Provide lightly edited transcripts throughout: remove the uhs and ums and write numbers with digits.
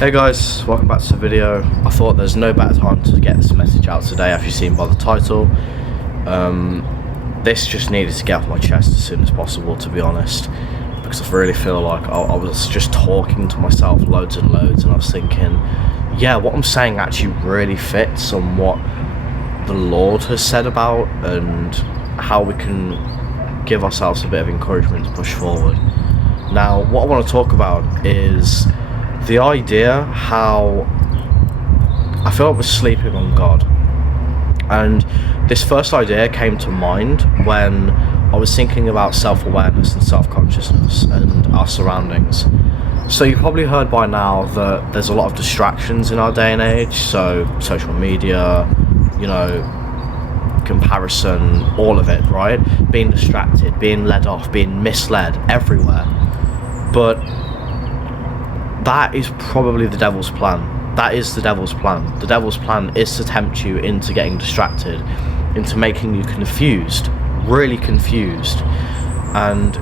Hey guys, welcome back to the video. I thought there's no better time to get this message out today, as you've seen by the title. This just needed to get off my chest as soon as possible, to be honest, because I really feel like I was just talking to myself loads and loads, and I was thinking, yeah, what I'm saying actually really fits on what the Lord has said about and how we can give ourselves a bit of encouragement to push forward. Now, what I want to talk about is the idea how I feel like we're sleeping on God. And this first idea came to mind when I was thinking about self-awareness and self-consciousness and our surroundings. So you've probably heard by now that there's a lot of distractions in our day and age, so social media, comparison, all of it, right? Being distracted, being led off, being misled everywhere. But that is probably the devil's plan. That is the devil's plan. The devil's plan is to tempt you into getting distracted, into making you confused, really confused. And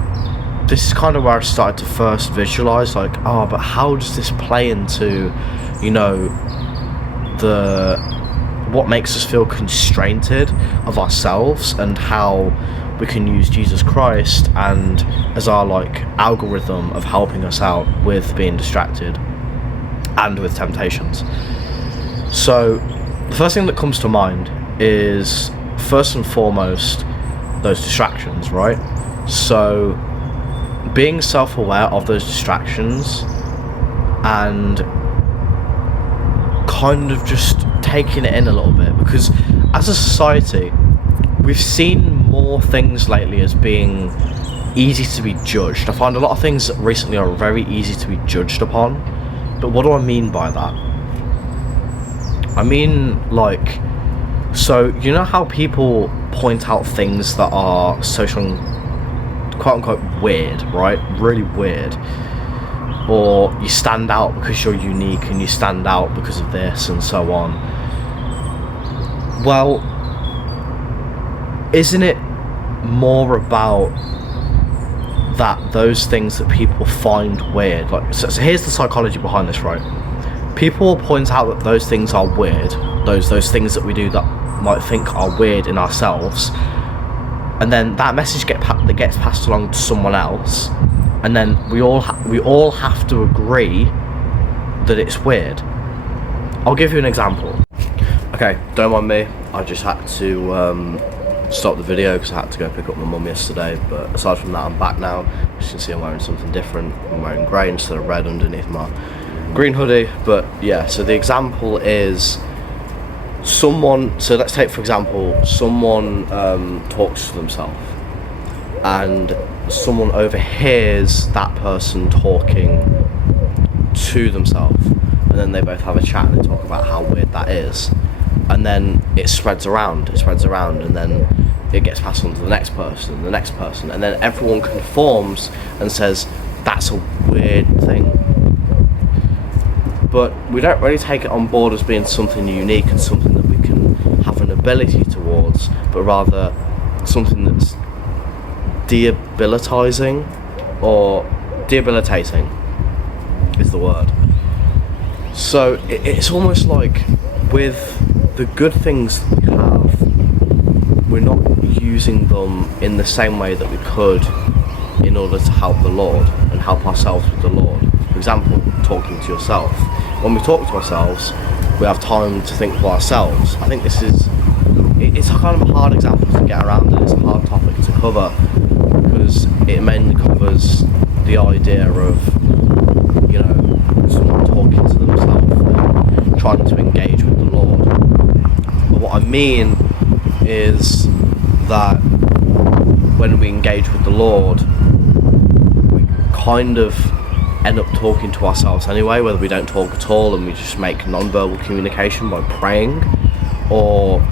this is kind of where I started to first visualize, like, but how does this play into, what makes us feel constrained of ourselves, and how we can use Jesus Christ and as our algorithm of helping us out with being distracted and with temptations. So the first thing that comes to mind is, first and foremost, those distractions, right? So being self-aware of those distractions and kind of just taking it in a little bit, because as a society we've seen more things lately as being easy to be judged. I find a lot of things recently are very easy to be judged upon. But what do I mean by that? I mean, so you know how people point out things that are social, quote unquote, weird, right? Really weird. Or you stand out because you're unique, and you stand out because of this, and so on. Well, isn't it more about those things that people find weird? So here's the psychology behind this, right? People will point out that those things are weird, those things that we do that might think are weird in ourselves, and then that message that gets passed along to someone else, and then we all have to agree that it's weird. I'll give you an example. Okay, don't mind me, I just had to stop the video because I had to go pick up my mum yesterday. But aside from that, I'm back now. As you can see, I'm wearing something different. I'm wearing grey instead of red underneath my green hoodie. But yeah, so the example is so let's take, for example, someone talks to themselves, and someone overhears that person talking to themselves, and then they both have a chat and they talk about how weird that is. And then it spreads around, and then it gets passed on to the next person, and then everyone conforms and says, that's a weird thing. But we don't really take it on board as being something unique and something that we can have an ability towards, but rather something that's debilitating is the word. So it's almost like with the good things that we have, we're not using them in the same way that we could in order to help the Lord and help ourselves with the Lord. For example, talking to yourself. When we talk to ourselves, we have time to think for ourselves. I think it's kind of a hard example to get around, and it's a hard topic to cover because it mainly covers the idea of, someone talking to themselves and trying to engage with the Lord. But what I mean is that when we engage with the Lord, we kind of end up talking to ourselves anyway, whether we don't talk at all and we just make non-verbal communication by praying, or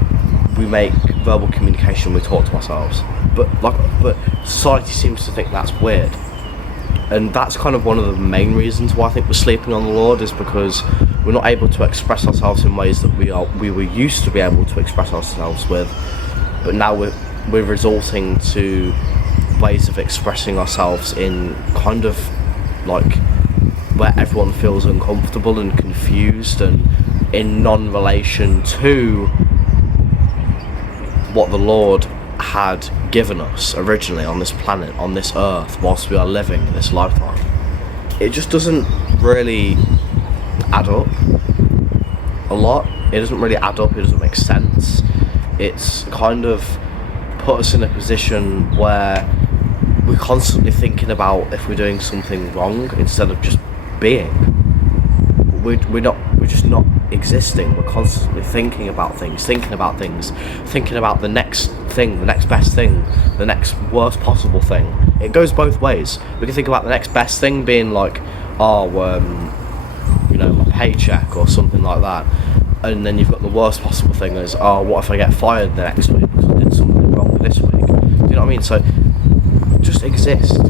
we make verbal communication when we talk to ourselves. But society seems to think that's weird. And that's kind of one of the main reasons why I think we're sleeping on the Lord, is because we're not able to express ourselves in ways that we were used to be able to express ourselves with, but now we're resorting to ways of expressing ourselves in kind of where everyone feels uncomfortable and confused and in non-relation to what the Lord had given us originally on this planet, on this earth, whilst we are living in this lifetime. It just doesn't really add up a lot. It doesn't really add up, it doesn't make sense. It's kind of put us in a position where we're constantly thinking about if we're doing something wrong instead of just being. We're just not existing. We're constantly thinking about things, thinking about the next thing, the next best thing, the next worst possible thing. It goes both ways. We can think about the next best thing being like, my paycheck or something like that, and then you've got the worst possible thing as, what if I get fired the next week because I did something wrong this week? Do you know what I mean? So just exist,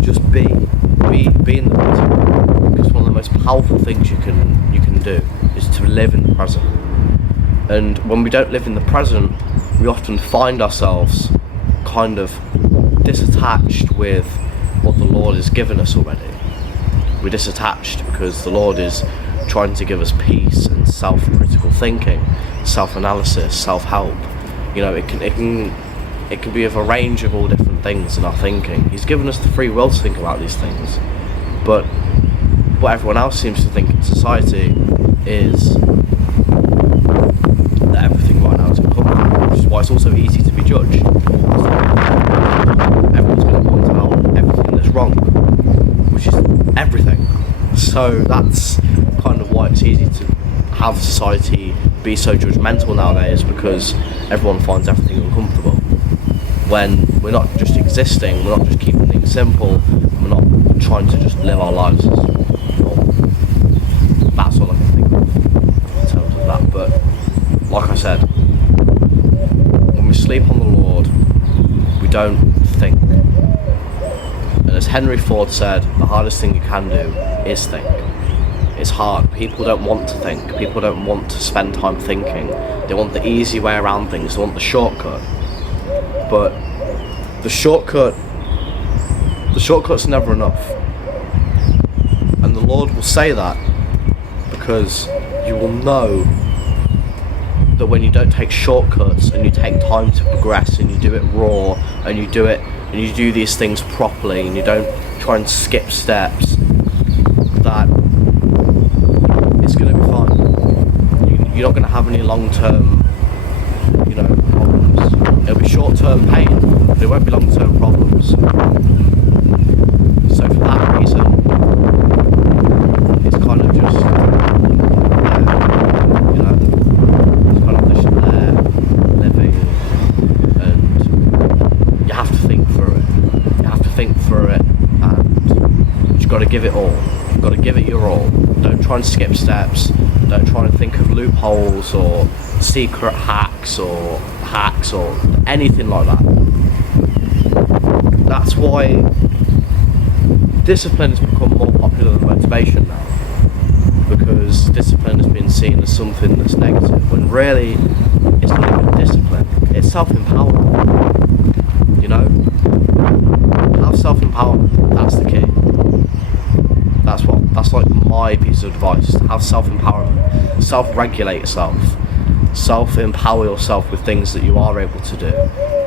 just be in the present, because one of the most powerful things you can do is to live in the present. And when we don't live in the present, we often find ourselves kind of disattached with what the Lord has given us already. We're disattached because the Lord is trying to give us peace and self-critical thinking, self-analysis, self-help. You know, it can be of a range of all different things in our thinking. He's given us the free will to think about these things, but what everyone else seems to think in society is that everything right now is uncomfortable, which is why it's also easy to be judged. Everyone's going to point out everything that's wrong, which is everything. So that's kind of why it's easy to have society be so judgmental nowadays, because everyone finds everything uncomfortable. When we're not just existing, we're not just keeping things simple, we're not trying to just live our lives as normal. That's all I can think of in terms of that. But like I said, when we sleep on the Lord, we don't think. And as Henry Ford said, the hardest thing you can do is think. It's hard. People don't want to think. People don't want to spend time thinking. They want the easy way around things. They want the shortcut. But the shortcut's never enough. And the Lord will say that because you will know that when you don't take shortcuts and you take time to progress and you do it raw and you do these things properly and you don't try and skip steps, that it's going to be fine. You're not going to have any long-term, problems. It'll be short-term pain, but it won't be long-term problems. So for that reason, it's kind of just it's kind of just there, living, and you have to think through it. You have to think through it, and you've got to give it all. You've got to give it your all. Don't try and skip steps. Don't try and think of loopholes or secret hacks or anything like that. That's why discipline has become more popular than motivation now, because discipline has been seen as something that's negative, when really it's not even discipline, it's self-empowerment. Have self-empowerment, that's the key. That's like my piece of advice, to have self-empowerment, self-regulate yourself, self-empower yourself with things that you are able to do,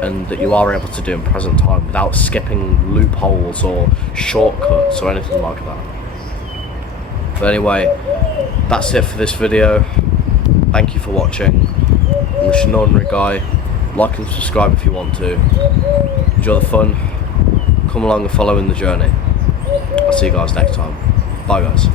and that you are able to do in present time without skipping loopholes or shortcuts or anything like that. But anyway, that's it for this video. Thank you for watching. I'm just an ordinary guy. Like and subscribe if you want to. Enjoy the fun. Come along and follow in the journey. I'll see you guys next time. Bye guys.